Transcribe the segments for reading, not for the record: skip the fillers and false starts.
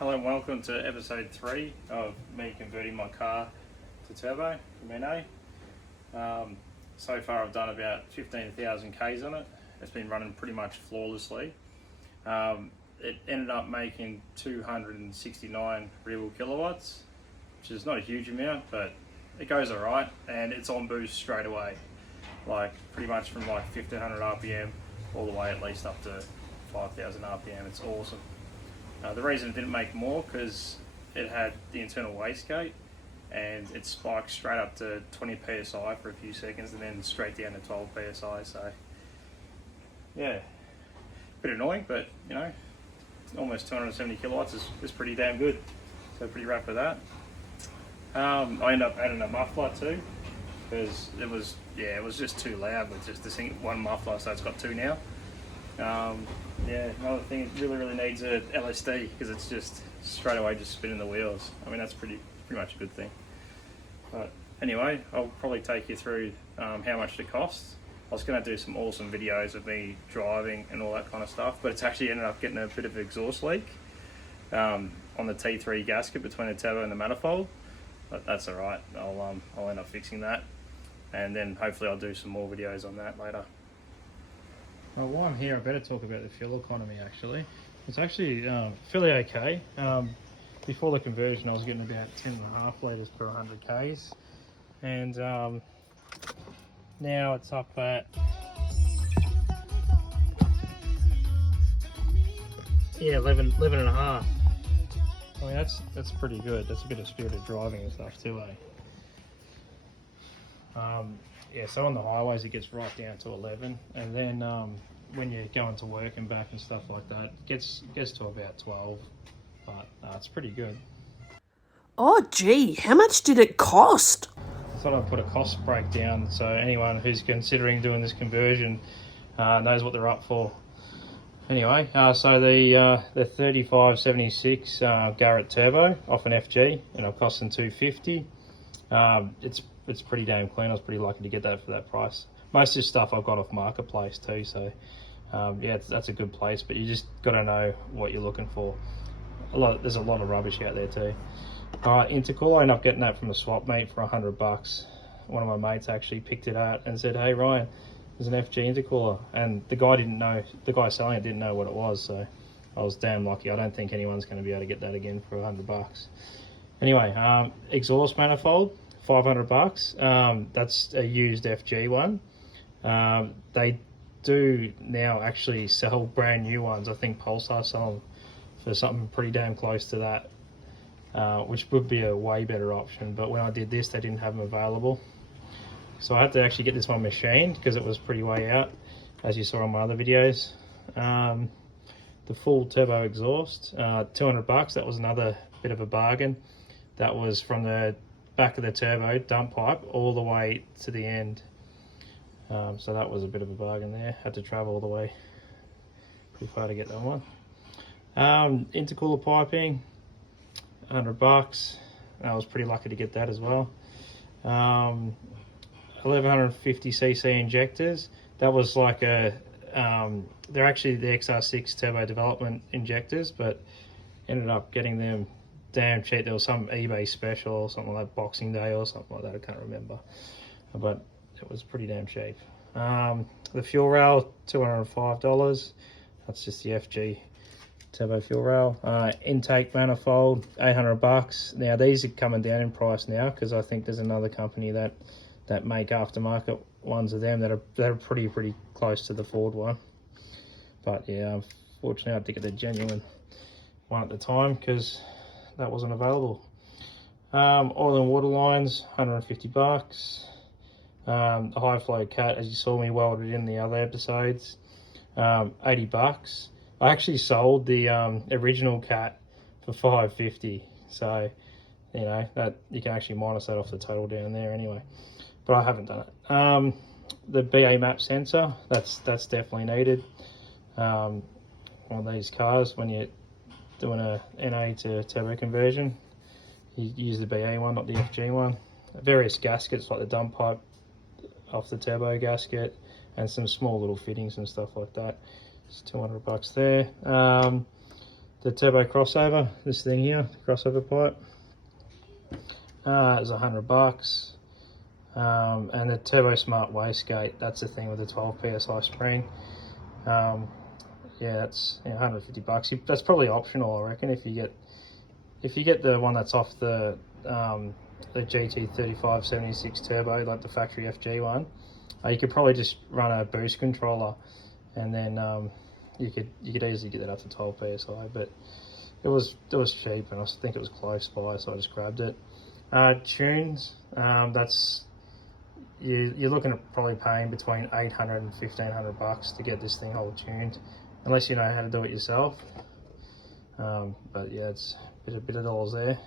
Hello and welcome to episode 3 of me converting my car to turbo from NA. So far I've done about 15,000 Ks on it. It's been running pretty much flawlessly. It ended up making 269 real kilowatts, which is not a huge amount, but it goes alright, and it's on boost straight away. Like pretty much from like 1500 RPM all the way at least up to 5000 RPM. It's awesome. The reason it didn't make more because it had the internal wastegate and it spiked straight up to 20 psi for a few seconds and then straight down to 12 psi. So yeah, a bit annoying, but you know, almost 270 kilowatts is pretty damn good. So pretty wrapped with that. I ended up adding a muffler too because it was just too loud with just this one muffler, so it's got two now. Another thing, it really needs a LSD because it's just straight away just spinning the wheels. I mean, that's pretty much a good thing. But anyway, I'll probably take you through how much it costs. I was going to do some awesome videos of me driving and all that kind of stuff, but it's actually ended up getting a bit of an exhaust leak on the T3 gasket between the turbo and the manifold. But that's all right. I'll end up fixing that, and then hopefully I'll do some more videos on that later. Well, while I'm here, I better talk about the fuel economy actually. It's actually fairly okay. Before the conversion, I was getting about 10.5 litres per 100 Ks. And now it's up at, 11.5. I mean, that's pretty good. That's a bit of spirited driving and stuff too, so on the highways it gets right down to 11, and then when you're going to work and back and stuff like that, it gets to about 12, but it's pretty good. Oh gee, how much did it cost? I thought I'd put a cost breakdown so anyone who's considering doing this conversion knows what they're up for. Anyway, so the 3576 Garrett Turbo off an FG, and it cost them $250. It's pretty damn clean. I was pretty lucky to get that for that price. Most of this stuff I've got off Marketplace too, so that's a good place, but you just got to know what you're looking for. There's a lot of rubbish out there too. Alright, intercooler, I ended up getting that from a swap meet for $100. One of my mates actually picked it out and said, "Hey Ryan, there's an FG intercooler," and the guy selling it didn't know what it was, so I was damn lucky. I don't think anyone's going to be able to get that again for $100. Anyway, exhaust manifold, $500. That's a used FG one. They do now actually sell brand new ones. I think Pulsar sell them for something pretty damn close to that, which would be a way better option. But when I did this, they didn't have them available. So I had to actually get this one machined because it was pretty way out, as you saw on my other videos. The full turbo exhaust, $200. That was another bit of a bargain. That was from the back of the turbo dump pipe all the way to the end. So that was a bit of a bargain there. Had to travel all the way pretty far to get that one. Intercooler piping, $100. I was pretty lucky to get that as well. 1150cc injectors. That was like they're actually the XR6 turbo development injectors, but ended up getting them damn cheap. There was some eBay special or something like Boxing Day or something like that, I can't remember, but it was pretty damn cheap. The fuel rail, $205. That's just the FG turbo fuel rail. Intake manifold, $800. Now these are coming down in price now because I think there's another company that make aftermarket ones of them that are pretty close to the Ford one. But yeah, unfortunately I had to get the genuine one at the time because that wasn't available. Oil and water lines, $150. The high flow cat, as you saw me welded in the other episodes, $80. I actually sold the original cat for $550, so you know that you can actually minus that off the total down there anyway, but I haven't done it. The BA map sensor, that's definitely needed on these cars. When you're doing a NA to turbo conversion, you use the BA one, not the FG one. Various gaskets like the dump pipe off the turbo gasket and some small little fittings and stuff like that. It's $200 there. the turbo crossover, this thing here, crossover pipe. It's $100. And the Turbo Smart wastegate, that's the thing with the 12 psi spring. Yeah, that's $150. That's probably optional, I reckon, if you get the one that's off the GT3576 turbo, like the factory FG one. You could probably just run a boost controller, and then you could easily get that up to 12 psi. But it was cheap, and I think it was close by, so I just grabbed it. Tunes, that's you're looking at probably paying between $800 and $1,500 to get this thing all tuned, unless you know how to do it yourself. But yeah, it's a bit of dollars there,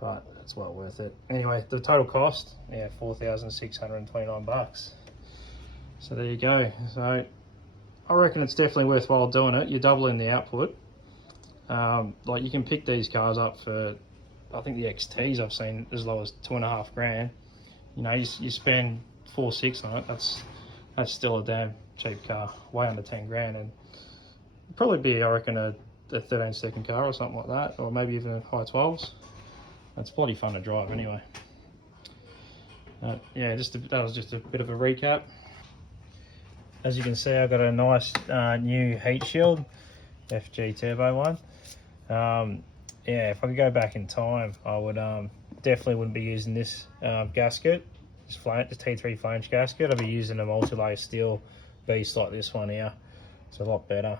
but it's well worth it. Anyway, the total cost, yeah, $4,629. So there you go. So I reckon it's definitely worthwhile doing it. You're doubling the output. Like, you can pick these cars up for, I think the XTs I've seen as low as $2.5 grand. You know, you spend 4-6 on it. That's still a damn cheap car, way under 10 grand, and probably be, I reckon, a 13-second car or something like that, or maybe even high 12s. It's bloody fun to drive anyway. Yeah, that was just a bit of a recap. As you can see, I've got a nice new heat shield, FG turbo one. Yeah, if I could go back in time, I would definitely wouldn't be using this gasket, this T3 flange gasket. I'd be using a multi-layer steel beast like this one here. It's a lot better.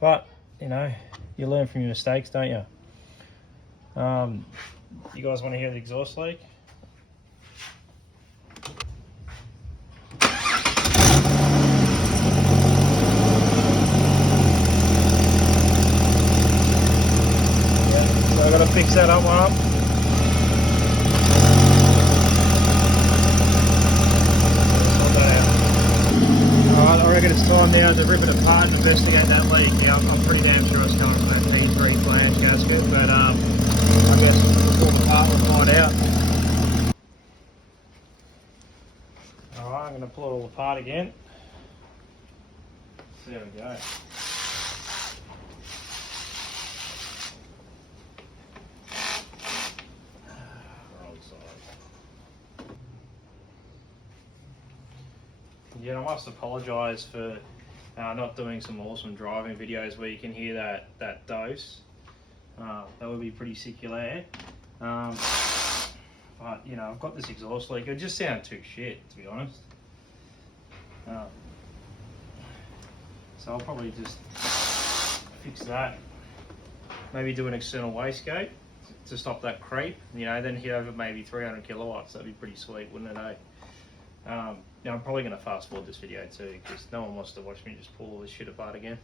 But, you know, you learn from your mistakes, don't you? You guys want to hear the exhaust leak? I've got to fix that up one up. Alright, I reckon it's time now to rip it apart and investigate that leak. Yeah, I'm pretty damn sure it's coming from that T3 flange gasket, but I guess we'll pull it apart, we'll find out. Alright, I'm going to pull it all apart again. There we go. Yeah, I must apologise for not doing some awesome driving videos where you can hear that dose. That would be pretty secular. But you know, I've got this exhaust leak. It just sounded too shit, to be honest. So I'll probably just fix that. Maybe do an external wastegate to stop that creep. You know, then hit over maybe 300 kilowatts. That'd be pretty sweet, wouldn't it, eh? Now I'm probably going to fast forward this video too, because no one wants to watch me just pull all this shit apart again.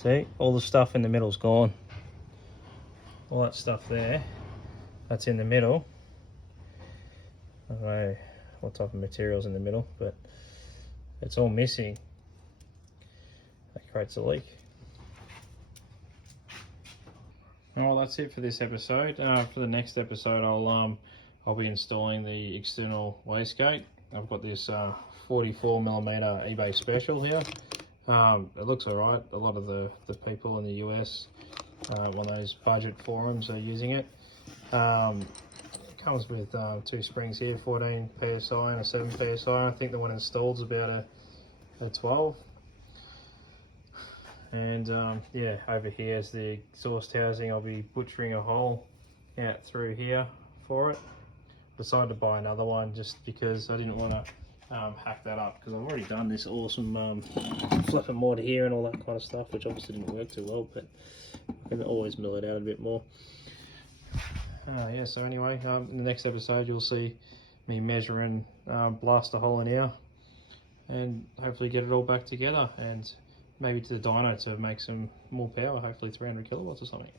See, all the stuff in the middle's gone. All that stuff there, that's in the middle. I don't know what type of material's in the middle, but it's all missing. That creates a leak. Well, that's it for this episode. For the next episode, I'll be installing the external wastegate. I've got this 44mm eBay special here. It looks alright. A lot of the people in the US, on those budget forums, are using it. It comes with 2 springs here, 14 psi and a 7 psi. I think the one installed is about a 12. And yeah, over here is the exhaust housing. I'll be butchering a hole out through here for it. Decided to buy another one just because I didn't want to hack that up, because I've already done this awesome flip and mortar here and all that kind of stuff, which obviously didn't work too well, but I can always mill it out a bit more. Yeah, so anyway, in the next episode you'll see me measure and blast a hole in here and hopefully get it all back together, and maybe to the dyno to make some more power, hopefully 300 kilowatts or something.